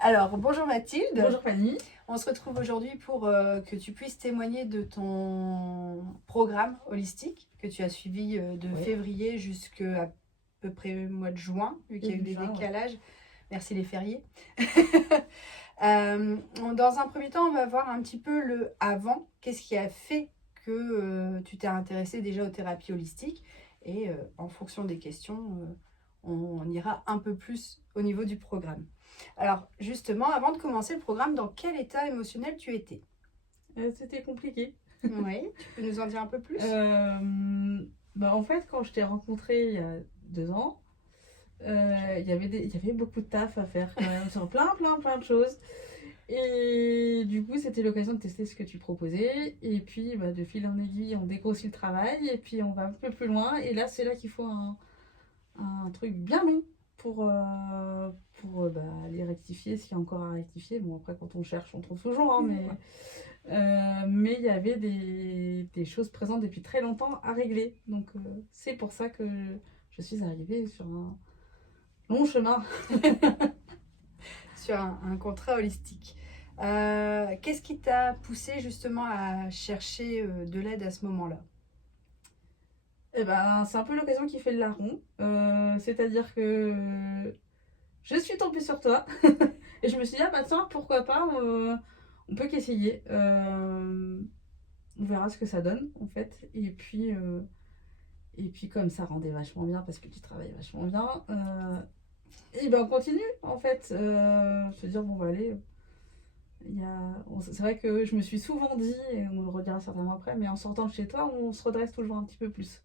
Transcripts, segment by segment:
Alors, bonjour Mathilde. Bonjour Fanny. On se retrouve aujourd'hui pour que tu puisses témoigner de ton programme holistique que tu as suivi de Oui. février jusqu'à peu près le mois de juin, vu qu'il y a eu Début des juin, ouais. décalages. Merci les fériés. Dans un premier temps, on va voir un petit peu le avant. Qu'est-ce qui a fait que tu t'es intéressée déjà aux thérapies holistiques? Et en fonction des questions, on ira un peu plus au niveau du programme. Alors, justement, avant de commencer le programme, dans quel état émotionnel tu étais? C'était compliqué. Oui, tu peux nous en dire un peu plus? En fait, quand je t'ai rencontré il y a 2 ans, il y avait beaucoup de taf à faire quand même, sur plein de choses. Et du coup, c'était l'occasion de tester ce que tu proposais. Et puis, de fil en aiguille, on dégrossit le travail et puis on va un peu plus loin. Et là, c'est là qu'il faut un truc bien long pour aller rectifier ce qu'il y a encore à rectifier. Bon, après, quand on cherche, on trouve toujours, hein, mais il y avait des choses présentes depuis très longtemps à régler. Donc, c'est pour ça que je suis arrivée sur un long chemin. Sur un contrat holistique. Qu'est-ce qui t'a poussé justement à chercher de l'aide à ce moment-là? Et ben, c'est un peu l'occasion qui fait le larron. C'est-à-dire que je suis tombée sur toi et je me suis dit, ah bah tiens, pourquoi pas, on peut qu'essayer. On verra ce que ça donne en fait. Et puis comme ça rendait vachement bien parce que tu travailles vachement bien, et ben on continue en fait. Se dire, bon, bah allez, c'est vrai que je me suis souvent dit, et on le redira certainement après, mais en sortant de chez toi, on se redresse toujours un petit peu plus.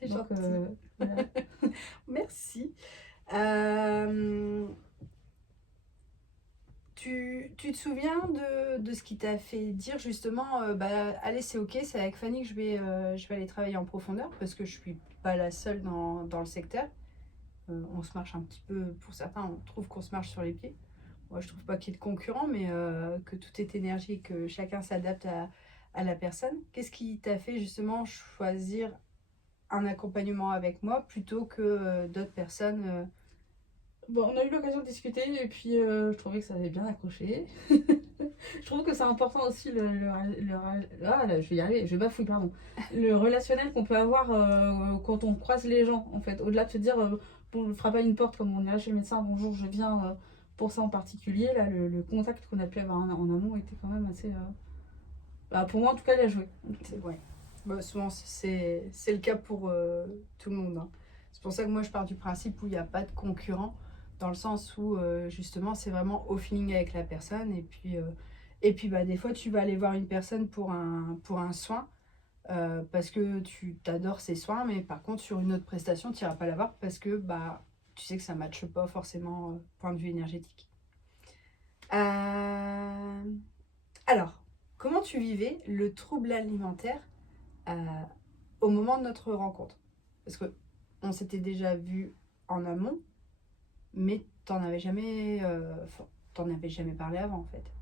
C'est Donc gentil. voilà. Merci. Euh, tu te souviens de ce qui t'a fait dire justement, allez, c'est ok, c'est avec Fanny que je vais aller travailler en profondeur parce que je suis pas la seule dans le secteur. On se marche un petit peu, pour certains, on trouve qu'on se marche sur les pieds. Moi, je trouve pas qu'il y ait de concurrent, mais que tout est énergie et que chacun s'adapte à la personne. Qu'est-ce qui t'a fait justement choisir un accompagnement avec moi plutôt que d'autres personnes Bon, on a eu l'occasion de discuter et puis je trouvais que ça avait bien accroché. Je trouve que c'est important aussi ah là, je vais y arriver, je bafouille, pardon. Le relationnel qu'on peut avoir quand on croise les gens, en fait. Au-delà de se dire, bon, on frappe à une porte comme on irait chez le médecin, bonjour, je viens pour ça en particulier. Là, le contact qu'on a pu avoir en amont était quand même assez. Pour moi, en tout cas, il a joué. Ouais. Bah, souvent, c'est le cas pour tout le monde, hein. C'est pour ça que moi, je pars du principe où il n'y a pas de concurrent, dans le sens où, justement, c'est vraiment au feeling avec la personne. Et puis des fois, tu vas aller voir une personne pour un soin, parce que tu t'adores ses soins, mais par contre, sur une autre prestation, tu n'iras pas la voir parce que tu sais que ça ne matche pas forcément point de vue énergétique. Euh, Alors, comment tu vivais le trouble alimentaire euh, au moment de notre rencontre? Parce que on s'était déjà vu en amont, mais t'en avais jamais parlé avant en fait.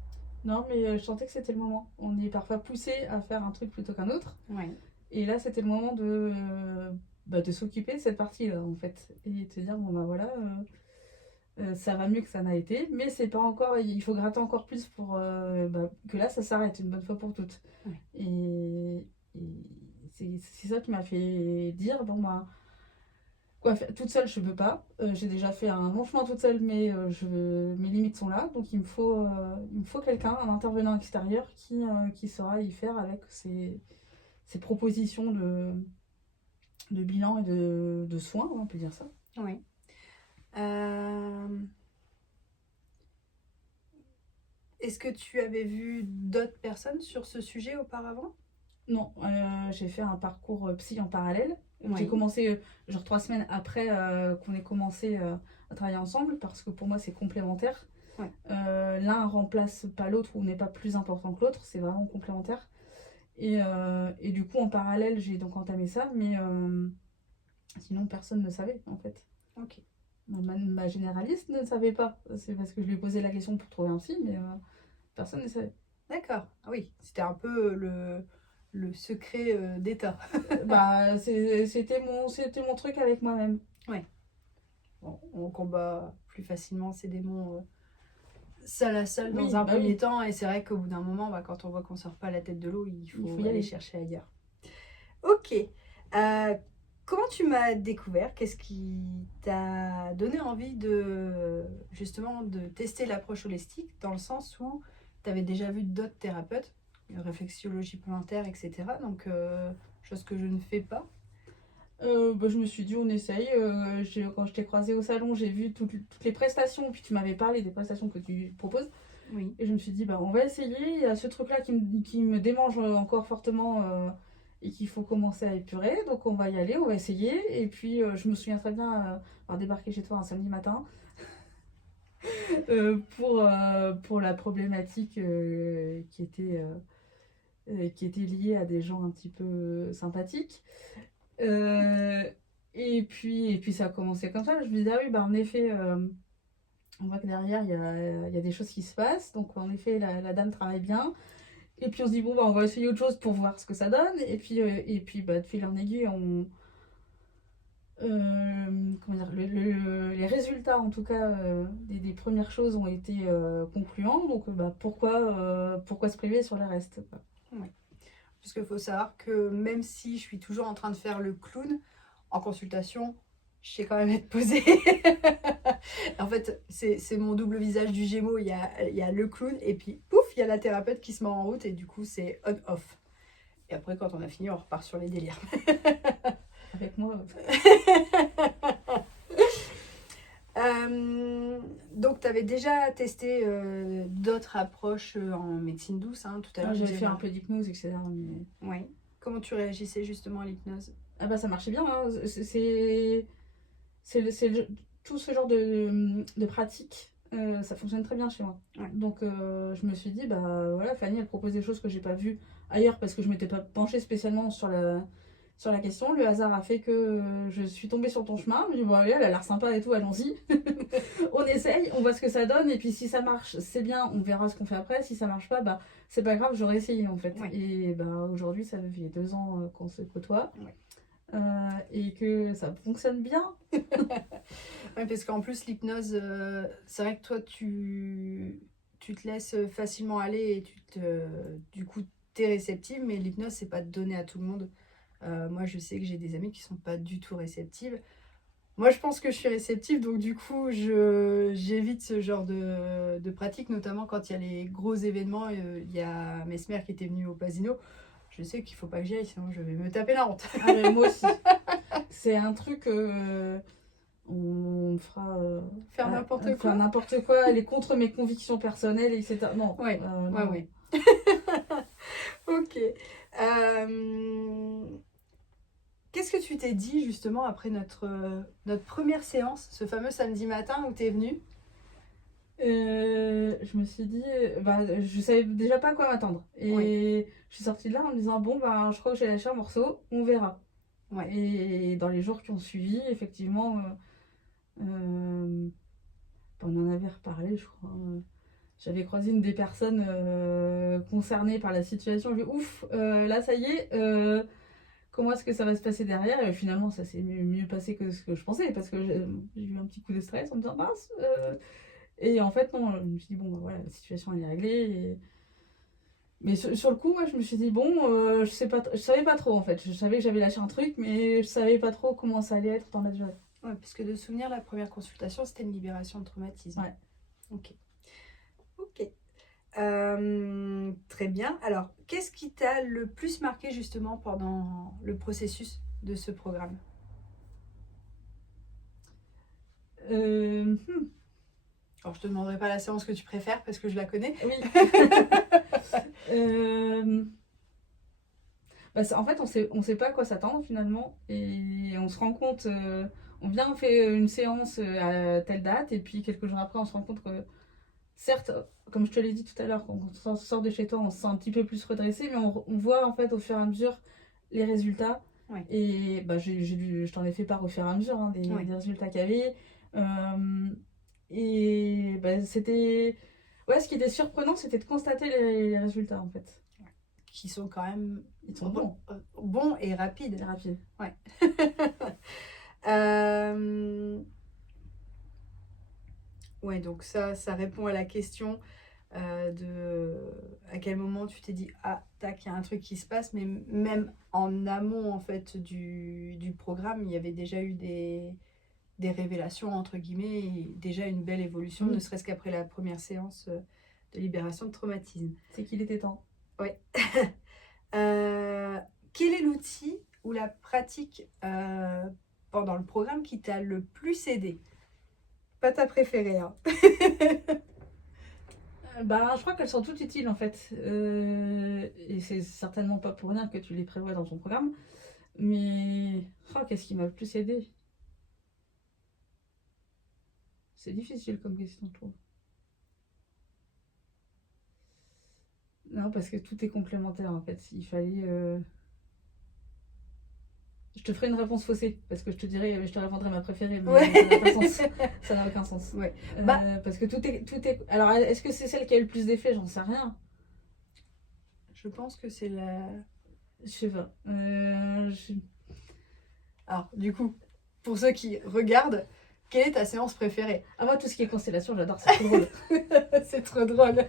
Non, mais je sentais que c'était le moment. On y est parfois poussé à faire un truc plutôt qu'un autre. Ouais. Et là, c'était le moment de s'occuper de cette partie-là, en fait. Et de se dire, bon, bah voilà, ça va mieux que ça n'a été, mais c'est pas encore, il faut gratter encore plus pour que là, ça s'arrête une bonne fois pour toutes. Ouais. Et c'est ça qui m'a fait dire, bon, bah, quoi faire toute seule, je peux pas. J'ai déjà fait un long chemin toute seule, mais mes limites sont là. Donc, il me faut quelqu'un, un intervenant extérieur qui saura y faire avec ses propositions de bilan et de soins, on peut dire ça. Oui. Est-ce que tu avais vu d'autres personnes sur ce sujet auparavant? Non, j'ai fait un parcours psy en parallèle. J'ai Oui. commencé genre 3 semaines après qu'on ait commencé à travailler ensemble parce que pour moi c'est complémentaire. Ouais. L'un remplace pas l'autre ou n'est pas plus important que l'autre, c'est vraiment complémentaire. Et du coup en parallèle j'ai donc entamé ça, mais sinon personne ne savait en fait. Ok. Ma généraliste ne savait pas. C'est parce que je lui ai posé la question pour trouver un psy, mais personne ne savait. D'accord. Ah oui, c'était un peu le secret d'État. C'était mon truc avec moi-même. Ouais. Bon, on combat plus facilement ces démons ça la salle dans Oui, un bah premier oui. temps. Et c'est vrai qu'au bout d'un moment, quand on voit qu'on sort pas la tête de l'eau, il Il faut faut y aller aller. chercher ailleurs. Ok. Comment tu m'as découvert? Qu'est-ce qui t'a donné envie de justement de tester l'approche holistique dans le sens où tu avais déjà vu d'autres thérapeutes, réflexologie plantaire, etc. Donc, chose que je ne fais pas. Je me suis dit, on essaye. Quand je t'ai croisée au salon, j'ai vu toutes les prestations, puis tu m'avais parlé des prestations que tu proposes. Oui. Et je me suis dit, on va essayer. Il y a ce truc-là qui me démange encore fortement et qu'il faut commencer à épurer. Donc on va y aller, on va essayer. Et puis je me souviens très bien avoir débarqué chez toi un samedi matin pour la problématique qui était liée à des gens un petit peu sympathiques. Euh, et puis ça a commencé comme ça. Je me disais, ah oui, en effet, on voit que derrière, il y a des choses qui se passent. Donc en effet, la dame travaille bien. Et puis on se dit, bon, on va essayer autre chose pour voir ce que ça donne. Et puis de fil en aiguille, comment dire, les résultats, en tout cas, des premières choses ont été concluants. Donc pourquoi se priver sur le reste, quoi. Oui. Parce qu'il faut savoir que même si je suis toujours en train de faire le clown, en consultation, je sais quand même être posée. En fait, c'est mon double visage du Gémeaux. Il y a le clown et puis pouf, il y a la thérapeute qui se met en route et du coup, c'est on-off. Et après, quand on a fini, on repart sur les délires. Avec moi, Donc, tu avais déjà testé d'autres approches en médecine douce, hein, tout à l'heure. j'avais fait un peu d'hypnose, etc. Mais... Oui. Comment tu réagissais justement à l'hypnose? Ah ça marchait bien, hein. C'est tout ce genre de pratique, ça fonctionne très bien chez moi. Ouais. Donc je me suis dit, voilà, Fanny, elle propose des choses que j'ai pas vues ailleurs parce que je m'étais pas penchée spécialement sur la question. Le hasard a fait que je suis tombée sur ton chemin. Je me dis, bon, allez, elle a l'air sympa et tout, allons-y. On essaye, on voit ce que ça donne. Et puis si ça marche, c'est bien, on verra ce qu'on fait après. Si ça marche pas, c'est pas grave, j'aurais essayé en fait. Ouais. Et aujourd'hui, ça fait 2 ans qu'on se côtoie. Ouais. Et que ça fonctionne bien. Oui, parce qu'en plus, l'hypnose, c'est vrai que toi, tu te laisses facilement aller et du coup, tu es réceptive, mais l'hypnose, c'est pas donné à tout le monde. Moi, je sais que j'ai des amis qui sont pas du tout réceptives. Moi, je pense que je suis réceptive, donc du coup, j'évite ce genre de pratique, notamment quand il y a les gros événements. Il y a Mesmer qui était venu au Pasino. Je sais qu'il faut pas que j'y aille, sinon je vais me taper la honte. Ah, mais moi aussi. C'est un truc, on me fera Faire n'importe faire quoi. n'importe quoi, aller contre mes convictions personnelles, etc. Non. Ouais, non. ouais. Ok. Qu'est-ce que tu t'es dit justement après notre première séance, ce fameux samedi matin où tu es venue? Je me suis dit, je savais déjà pas à quoi m'attendre. Et Oui. je suis sortie de là en me disant, bon, je crois que j'ai lâché un morceau, on verra. Ouais. Et dans les jours qui ont suivi, effectivement, on en avait reparlé, je crois. J'avais croisé une des personnes concernées par la situation. Je me dis, ouf, là, ça y est, comment est-ce que ça va se passer derrière? Et finalement, ça s'est mieux passé que ce que je pensais, parce que j'ai eu un petit coup de stress en me disant, mince. Et en fait, non, je me suis dit, bon, voilà, la situation, elle est réglée. Mais sur le coup, moi, je me suis dit, bon, je savais pas trop, en fait. Je savais que j'avais lâché un truc, mais je savais pas trop comment ça allait être dans la durée. Ouais, parce que de souvenir, la première consultation, c'était une libération de traumatisme. Ouais. Ok. Ok. Très bien. Alors, qu'est-ce qui t'a le plus marqué justement pendant le processus de ce programme? Euh, Alors, je te demanderai pas la séance que tu préfères parce que je la connais. Oui. En fait, on sait pas à quoi s'attendre finalement. Et on se rend compte, on vient, on fait une séance à telle date, et puis quelques jours après, on se rend compte que, certes, comme je te l'ai dit tout à l'heure, quand on sort de chez toi, on se sent un petit peu plus redressé, mais on voit en fait au fur et à mesure les résultats. Ouais. Et je t'en ai fait part au fur et à mesure Ouais. des résultats qu'il y avait. Et c'était. Ouais, ce qui était surprenant, c'était de constater les résultats en fait. Qui sont quand même Ils sont bons. bons et rapides. C'est rapide. Ouais. Ouais, donc ça répond à la question de à quel moment tu t'es dit, ah, tac, il y a un truc qui se passe, mais même en amont, en fait, du programme, il y avait déjà eu des révélations, entre guillemets, et déjà une belle évolution, ne Oui, serait-ce qu'après la première séance de libération de traumatisme. c'est qu'il était temps. Ouais. Euh, quel est l'outil ou la pratique pendant le programme qui t'a le plus aidé? Pas ta préférée, hein. Bah, je crois qu'elles sont toutes utiles en fait. Et c'est certainement pas pour rien que tu les prévois dans ton programme. Mais oh, qu'est-ce qui m'a le plus aidé? C'est difficile comme question, je trouve. Non, parce que tout est complémentaire en fait. Il fallait. Je te ferai une réponse faussée parce que je te répondrai ma préférée, mais Ouais. ça n'a pas de sens. Ça n'a aucun sens. Ouais. Bah, Parce que tout est. Alors, est-ce que c'est celle qui a eu le plus d'effet? J'en sais rien. je pense que c'est la. Je sais pas. Alors, du coup, pour ceux qui regardent, quelle est ta séance préférée? Ah, moi, tout ce qui est constellation, j'adore, c'est trop drôle. C'est trop drôle.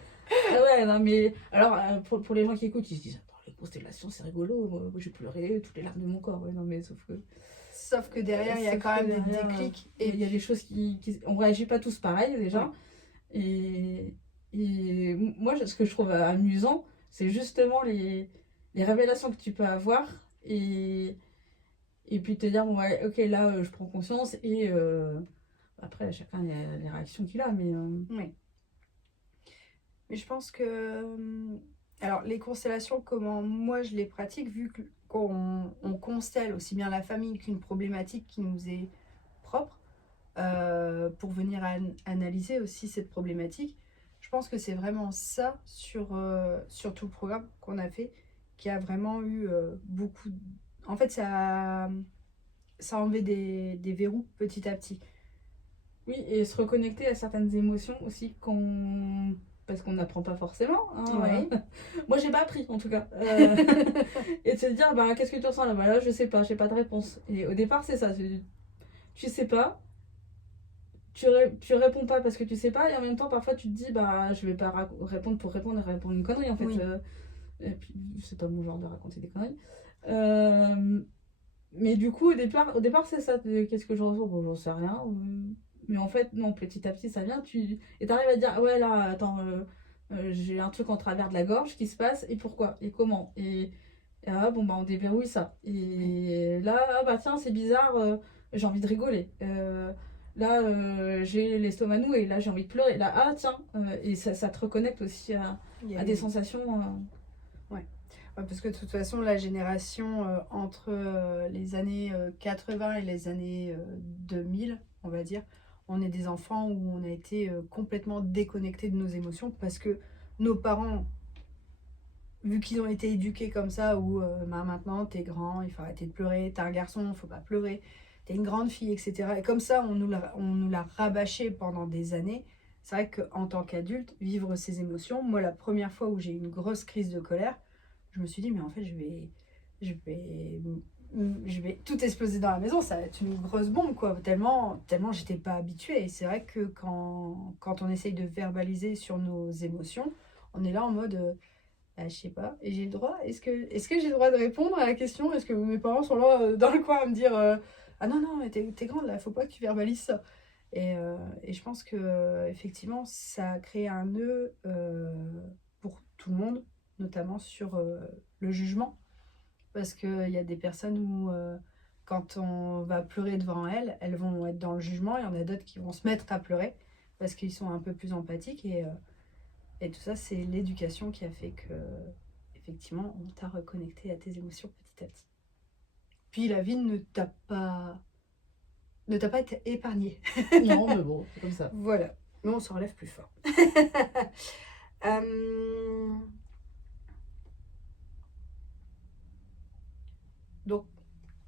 Ah ouais, non, mais. Alors, pour les gens qui écoutent, ils se disent attends, les constellations, c'est rigolo. Moi, j'ai pleuré toutes les larmes de mon corps. Ouais, non, mais sauf que. Sauf que derrière, il y a Sauf quand que même des derrière, déclics. il y a des choses on réagit pas tous pareil déjà. Ouais. Et, moi, ce que je trouve amusant, c'est justement les révélations que tu peux avoir et puis te dire, bon, ouais, ok, là, je prends conscience et après, chacun il a les réactions qu'il a, mais Oui. Mais je pense que. Alors, les constellations, comment moi je les pratique, vu qu'on on constelle aussi bien la famille qu'une problématique qui nous est propre, pour venir analyser aussi cette problématique. Je pense que c'est vraiment ça sur tout le programme qu'on a fait qui a vraiment eu beaucoup. En fait, ça a enlevé des verrous petit à petit. oui, et se reconnecter à certaines émotions aussi parce qu'on n'apprend pas forcément. Hein. Ouais. Moi, j'ai pas appris en tout cas. Et de se dire, bah, qu'est-ce que tu ressens là? Bah, là, je sais pas, j'ai pas de réponse. Et au départ, c'est ça. Tu sais pas, tu réponds pas parce que tu sais pas, et en même temps, parfois, tu te dis, bah, je vais pas répondre pour répondre et répondre une connerie en fait. Oui. Et puis, c'est pas mon genre de raconter des conneries. Euh, mais du coup, au départ c'est ça. Qu'est-ce que je ressens? Bon, j'en sais rien. Mais en fait, non, petit à petit, ça vient. Et t'arrives à dire, ah ouais, là, attends, j'ai un truc en travers de la gorge qui se passe, et pourquoi? Et comment? Et ah, bon, bah, on déverrouille ça. Et là, ah, bah, tiens, c'est bizarre, j'ai envie de rigoler. Là, j'ai l'estomac noué, là, j'ai envie de pleurer. Là, ah, tiens, et ça te reconnecte aussi Il y a à des eu. sensations. Ouais. Ouais, parce que de toute façon, la génération entre les années 80 et les années 2000, on va dire, on est des enfants où on a été complètement déconnectés de nos émotions parce que nos parents, vu qu'ils ont été éduqués comme ça, où bah, maintenant t'es grand, il faut arrêter de pleurer, t'es un garçon, il faut pas pleurer, t'es une grande fille, etc. Et comme ça, on nous l'a rabâché pendant des années. C'est vrai qu'en tant qu'adulte, vivre ces émotions, moi, la première fois où j'ai eu une grosse crise de colère, je me suis dit, mais en fait, je vais tout exploser dans la maison, ça va être une grosse bombe, quoi, tellement j'étais pas habituée. Et c'est vrai que quand on essaye de verbaliser sur nos émotions, on est là en mode, bah, je sais pas, et j'ai le droit, est-ce que j'ai le droit de répondre à la question? Est-ce que mes parents sont là dans le coin à me dire, ah non, non, mais t'es grande là, faut pas que tu verbalises ça. Et je pense que effectivement, ça a créé un nœud pour tout le monde, notamment sur le jugement. Parce qu'il y a des personnes où, quand on va pleurer devant elles, elles vont être dans le jugement. Il y en a d'autres qui vont se mettre à pleurer parce qu'ils sont un peu plus empathiques. Et tout ça, c'est l'éducation qui a fait que, effectivement, on t'a reconnecté à tes émotions petit à petit. Puis la vie ne t'a pas été épargnée. Non, mais bon, c'est comme ça. Voilà. Mais on s'en relève plus fort. Euh, Donc,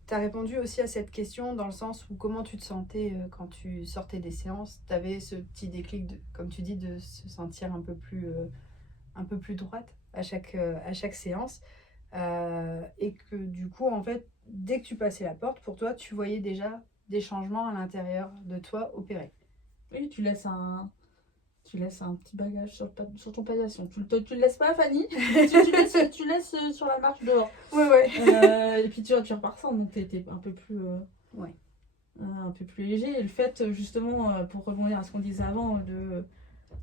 tu as répondu aussi à cette question dans le sens où comment tu te sentais quand tu sortais des séances. Tu avais ce petit déclic, comme tu dis, de se sentir un peu plus droite à chaque séance. Et que du coup, en fait, dès que tu passais la porte, pour toi, tu voyais déjà des changements à l'intérieur de toi opérer. Oui, tu laisses un petit bagage sur ton paillasson. Tu le laisses pas, Fanny. Tu laisses sur la marche dehors. Ouais. Et puis tu repars sans, donc t'es un peu plus, Ouais. un peu plus léger. Et le fait, justement, pour rebondir à ce qu'on disait avant, de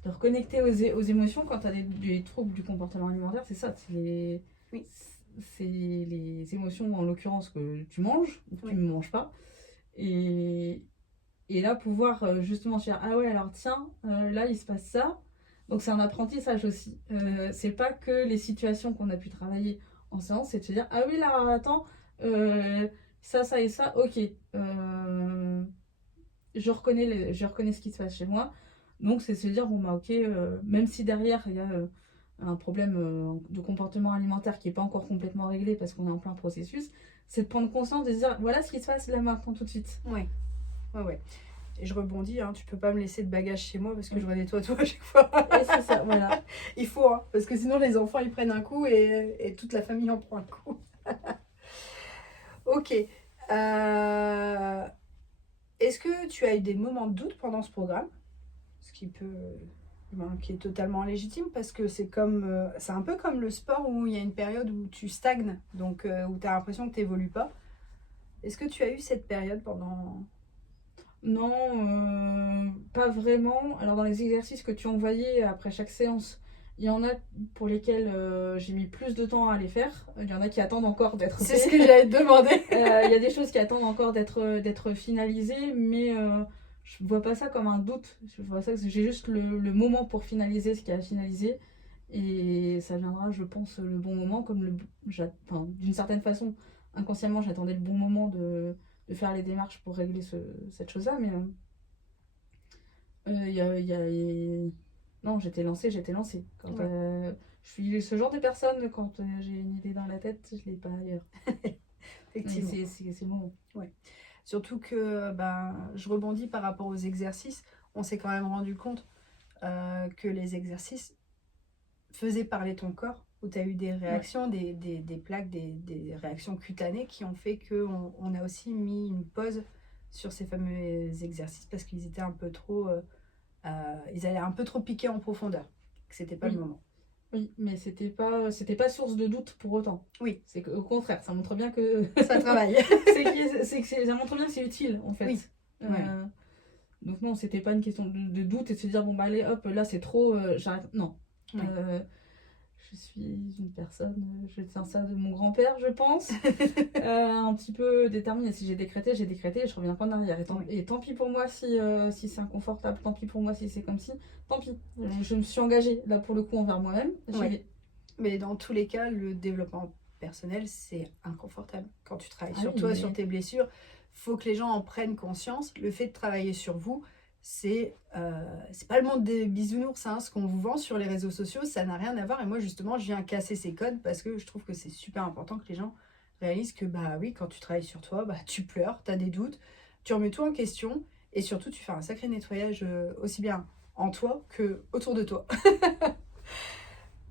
reconnecter aux émotions quand tu as des troubles du comportement alimentaire, c'est ça. Oui. C'est les émotions, en l'occurrence, que tu manges ou que tu Oui. ne manges pas. Et là, pouvoir justement se dire, ah ouais, alors tiens, là, il se passe ça. Donc, c'est un apprentissage aussi. C'est pas que les situations qu'on a pu travailler en séance, c'est de se dire, ah oui, là, attends, ça et ça, ok. Je reconnais ce qui se passe chez moi. Donc, c'est se dire, bon, bah, ok, même si derrière, il y a un problème de comportement alimentaire qui n'est pas encore complètement réglé parce qu'on est en plein processus, c'est de prendre conscience, de se dire, voilà ce qui se passe là maintenant tout de suite. Ouais. Et je rebondis, hein, tu peux pas me laisser de bagages chez moi parce que Oui. je renettoie tout à chaque fois. Et c'est ça, voilà. Il faut, hein, parce que sinon les enfants ils prennent un coup et toute la famille en prend un coup. Ok. Est-ce que tu as eu des moments de doute pendant ce programme? Ce qui peut, qui est totalement légitime parce que c'est un peu comme le sport où il y a une période où tu stagnes, donc où tu as l'impression que tu n'évolues pas. Est-ce que tu as eu cette période pendant... Non, pas vraiment. Alors, dans les exercices que tu envoyais après chaque séance, il y en a pour lesquels j'ai mis plus de temps à les faire. Il y en a qui attendent encore d'être C'est ce faits. que j'allais te demander. Il y a des choses qui attendent encore d'être finalisées, mais je vois pas ça comme un doute. Je vois ça que j'ai juste le moment pour finaliser ce qui a finalisé. Et ça viendra, je pense, le bon moment. Enfin, d'une certaine façon, inconsciemment, j'attendais le bon moment de faire les démarches pour régler cette chose-là. Mais non, j'étais lancée. Ouais. Je suis ce genre de personne, quand j'ai une idée dans la tête, je l'ai pas ailleurs. Effectivement. C'est le moment. Surtout que je rebondis par rapport aux exercices. On s'est quand même rendu compte que les exercices faisaient parler ton corps, où tu as eu des réactions, des plaques, des réactions cutanées qui ont fait qu'on a aussi mis une pause sur ces fameux exercices parce qu'ils étaient un peu trop... ils allaient un peu trop piquer en profondeur. Que c'était pas le moment. Oui, mais c'était pas source de doute pour autant. Oui. C'est qu'au contraire, ça montre bien que ça travaille. Ça montre bien que c'est utile en fait. Oui. Ouais. Donc non, c'était pas une question de doute et de se dire bon bah allez hop là c'est trop, j'arrête. Non. Oui. Je suis une personne, je tiens ça de mon grand-père, je pense, un petit peu déterminée. Si j'ai décrété, je reviens pas en arrière. Et tant pis pour moi si c'est inconfortable, tant pis pour moi si c'est comme si, tant pis. Je me suis engagée là pour le coup envers moi-même. Mais dans tous les cas, le développement personnel, c'est inconfortable. Quand tu travailles sur toi, sur tes blessures, faut que les gens en prennent conscience. Le fait de travailler sur vous, c'est pas le monde des bisounours, hein, ce qu'on vous vend sur les réseaux sociaux, ça n'a rien à voir. Et moi, justement, je viens casser ces codes parce que je trouve que c'est super important que les gens réalisent que, bah oui, quand tu travailles sur toi, bah, tu pleures, tu as des doutes, tu remets tout en question et surtout, tu fais un sacré nettoyage aussi bien en toi que autour de toi.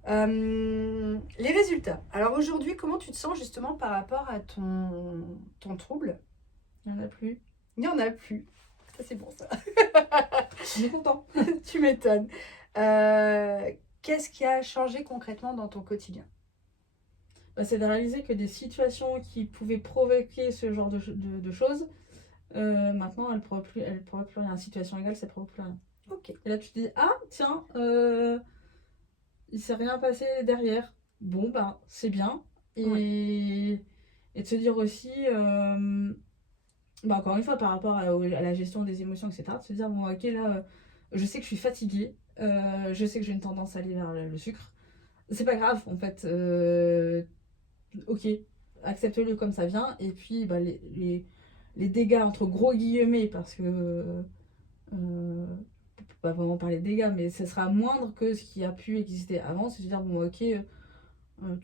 Les résultats. Alors aujourd'hui, comment tu te sens justement par rapport à ton trouble? Il n'y en a plus. Il n'y en a plus. Ça, c'est bon, ça. On est content. Tu m'étonnes. Qu'est-ce qui a changé concrètement dans ton quotidien? C'est de réaliser que des situations qui pouvaient provoquer ce genre de choses, maintenant, elles ne pourraient plus rien. Situation égale, ça ne pourra plus rien. Ok. Et là, tu te dis, ah, tiens, il s'est rien passé derrière. Bon, ben, c'est bien. Et de se dire aussi, encore une fois, par rapport à la gestion des émotions, etc., de se dire, bon, ok, là, je sais que je suis fatiguée. Je sais que j'ai une tendance à aller vers le sucre. C'est pas grave, en fait. Ok, accepte-le comme ça vient. Et puis, les dégâts, entre gros guillemets, parce que... pas vraiment parler de dégâts, mais ce sera moindre que ce qui a pu exister avant. C'est-à-dire, bon, ok,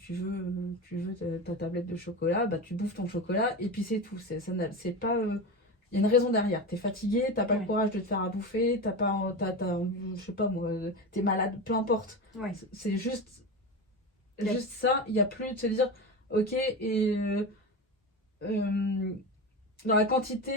tu veux ta tablette de chocolat, bah tu bouffes ton chocolat et puis c'est tout. C'est pas. Il y a une raison derrière. T'es fatigué, t'as pas le courage de te faire à bouffer, je sais pas moi, t'es malade, peu importe. C'est juste ça. Il y a plus de se dire, ok, et Dans la quantité,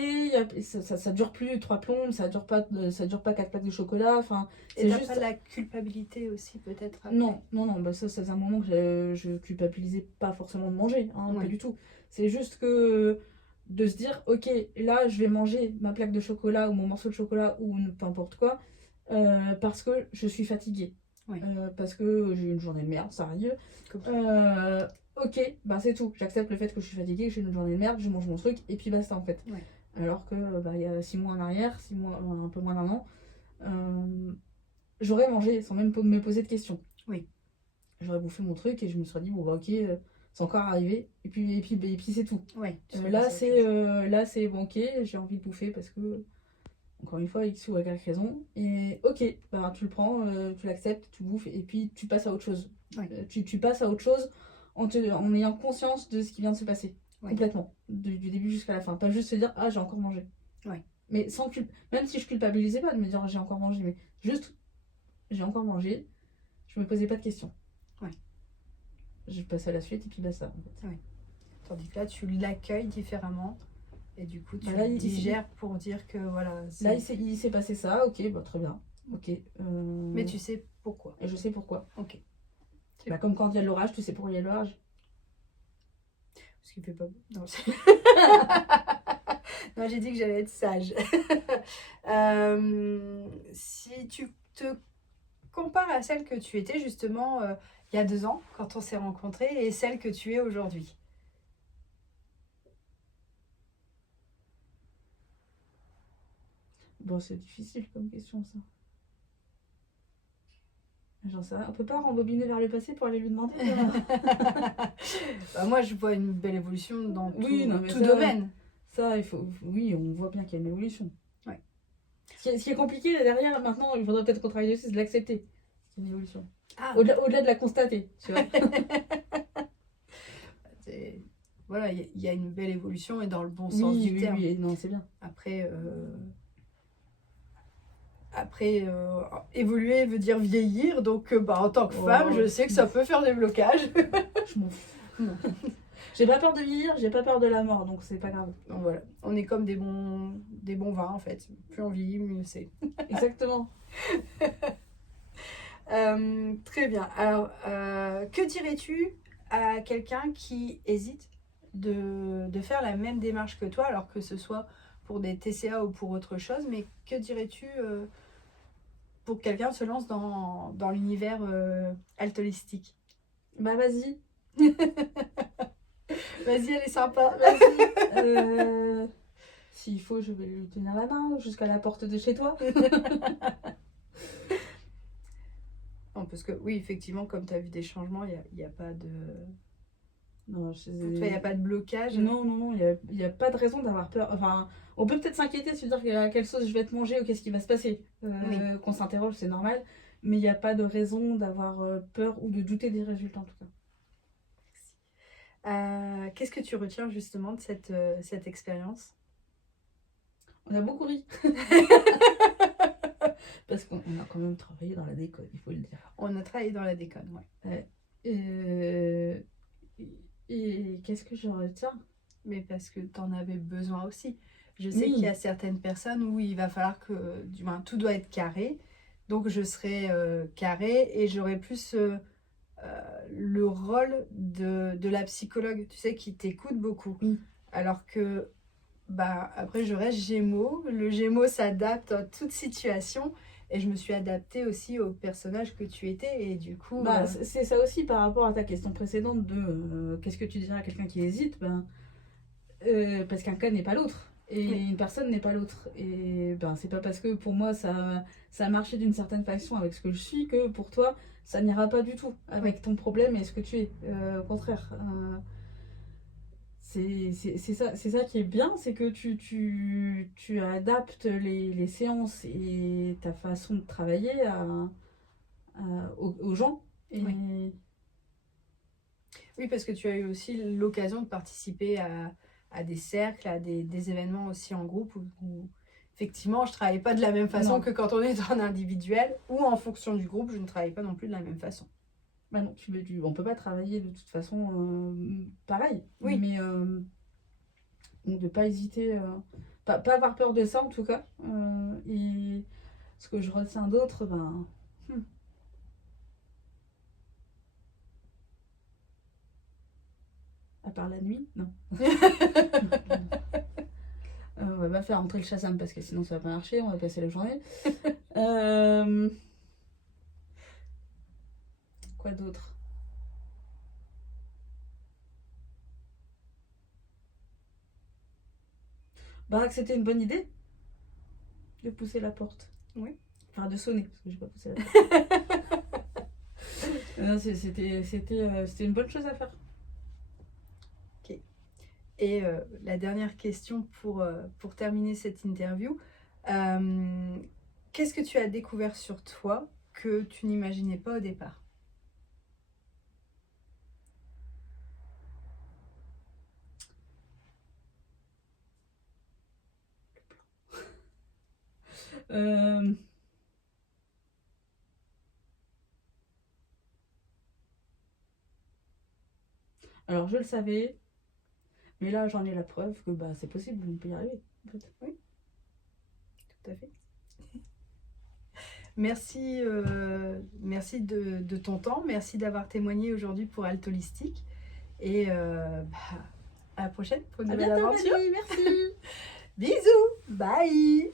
ça dure plus 3 plombes, ça dure pas 4 plaques de chocolat. Enfin, Et c'est t'as juste. pas de la culpabilité aussi, peut-être après? Non, non, non, bah ça faisait un moment que je culpabilisais pas forcément de manger, hein, pas Oui, du tout. C'est juste que de se dire, ok, là je vais manger ma plaque de chocolat ou mon morceau de chocolat ou peu importe quoi, parce que je suis fatiguée. oui, Parce que j'ai eu une journée de merde, ça arrive. comme tout. Euh, ok, bah c'est tout. J'accepte le fait que je suis fatiguée, que j'ai une journée de merde, je mange mon truc et puis basta en fait. Oui, Alors que bah, il y a 6 mois en arrière, 6 mois, un peu moins d'un an, euh, j'aurais mangé sans même me poser de questions. oui, J'aurais bouffé mon truc et je me serais dit, bon bah ok, c'est encore arrivé, et puis c'est tout. oui, tu serais Là, passé à autre chose. là, c'est bon, ok, j'ai envie de bouffer parce que, encore une fois, X ou Y raison. Et ok, bah tu le prends, tu l'acceptes, tu bouffes et puis tu passes à autre chose. Oui, Tu passes à autre chose en ayant conscience de ce qui vient de se passer. oui, Complètement. Du début jusqu'à la fin. Pas juste se dire, ah, j'ai encore mangé. oui, Mais même si je culpabilisais pas de me dire, j'ai encore mangé, mais juste, j'ai encore mangé, je me posais pas de questions. oui, Je passais à la suite et puis basta en fait. oui. Tandis que là, tu l'accueilles différemment et du coup, tu Bah le là, digères pour dire que voilà, là c'est. il s'est passé ça, ok, bah très bien. Ok. Mais tu sais pourquoi. Et je sais pourquoi. Ok. C'est Bah, bon. comme quand il y a de l'orage, tu sais pourquoi il y a de l'orage. Parce qu'il fait pas beau. Non, non, j'ai dit que j'allais être sage. Si tu te compares à celle que tu étais justement il y a 2 ans, quand on s'est rencontrés, et celle que tu es aujourd'hui. Bon, c'est difficile comme question ça. J'en sais rien. On peut pas rembobiner vers le passé pour aller lui demander Bah, moi, je vois une belle évolution dans Oui, non, mais tout ça, domaine. ça, il faut. Oui, on voit bien qu'il y a une évolution. Ouais. Ce qui est compliqué derrière, maintenant, il faudrait peut-être qu'on travaille dessus, c'est de l'accepter. C'est une évolution. Ah, Au-delà de la constater, tu vois. c'est- voilà, il y a une belle évolution et dans le bon sens Oui, du oui, terme. oui, non, c'est bien. Après, évoluer veut dire vieillir, donc bah, en tant que femme, Oh, je sais que ça peut faire des blocages. je m'en fous. Non. J'ai pas peur de vieillir, j'ai pas peur de la mort, donc c'est pas grave. Donc voilà, on est comme des bons vins en fait. Plus on vieillit, mieux c'est. Exactement. Très bien. Alors, que dirais-tu à quelqu'un qui hésite de faire la même démarche que toi, alors que ce soit pour des TCA ou pour autre chose, mais que dirais-tu pour que quelqu'un se lance dans l'univers altolistique? Bah vas-y, Vas-y, elle est sympa. vas-y. S'il faut, je vais lui tenir la main jusqu'à la porte de chez toi. Non, parce que oui, effectivement, comme tu as vu des changements, il y a pas de... Non, Pour toi, il n'y a pas de blocage. non, non, non, il y a pas de raison d'avoir peur. Enfin, on peut peut-être s'inquiéter, se dire à quelle sauce je vais te manger ou qu'est-ce qui va se passer. Oui. Qu'on s'interroge, c'est normal. Mais il n'y a pas de raison d'avoir peur ou de douter des résultats en tout cas. Qu'est-ce que tu retiens justement de cette expérience? On a beaucoup ri. Parce qu'on a quand même travaillé dans la déconne, il faut le dire. On a travaillé dans la déconne, ouais. Euh, et qu'est-ce que je retiens? Mais parce que tu en avais besoin aussi. Je sais Oui. qu'il y a certaines personnes où il va falloir que, du moins, tout doit être carré. Donc, je serai carré et j'aurai plus le rôle de la psychologue, tu sais, qui t'écoute beaucoup. Oui. Alors que, bah, après, je reste Gémeaux. Le Gémeaux s'adapte à toute situation. Et je me suis adaptée aussi au personnage que tu étais. Et du coup, Bah, c'est ça aussi par rapport à ta question précédente de qu'est-ce que tu dirais à quelqu'un qui hésite, ben, parce qu'un cas n'est pas l'autre et Oui. une personne n'est pas l'autre, et ben c'est pas parce que pour moi ça a marché d'une certaine façon avec ce que je suis que pour toi ça n'ira pas du tout avec ton problème et ce que tu es. Au contraire, c'est ça qui est bien, c'est que tu adaptes les séances et ta façon de travailler aux gens. Et Oui, parce que tu as eu aussi l'occasion de participer à des cercles, à des événements aussi en groupe où effectivement, je ne travaille pas de la même façon Non. que quand on est en individuel ou en fonction du groupe, je ne travaille pas non plus de la même façon. Bah non, on peut pas travailler de toute façon pareil. Oui. Mais Donc de pas hésiter, pas avoir peur de ça en tout cas. Et ce que je retiens d'autre, ben. À part la nuit, non. On va pas faire rentrer le Shazam parce que sinon ça va pas marcher, on va passer la journée. Quoi d'autre? Bah que c'était une bonne idée de pousser la porte. Oui. Enfin de sonner, parce que j'ai pas poussé la porte. Non, c'était une bonne chose à faire. Et la dernière question pour terminer cette interview. Qu'est-ce que tu as découvert sur toi que tu n'imaginais pas au départ? Euh, Alors je le savais, mais là j'en ai la preuve que bah, c'est possible, on peut y arriver. En fait. Oui, tout à fait. Merci, merci de ton temps, merci d'avoir témoigné aujourd'hui pour Alt Holistique. Et à la prochaine pour une À nouvelle bientôt, aventure. Marie, merci. Bisous, bye.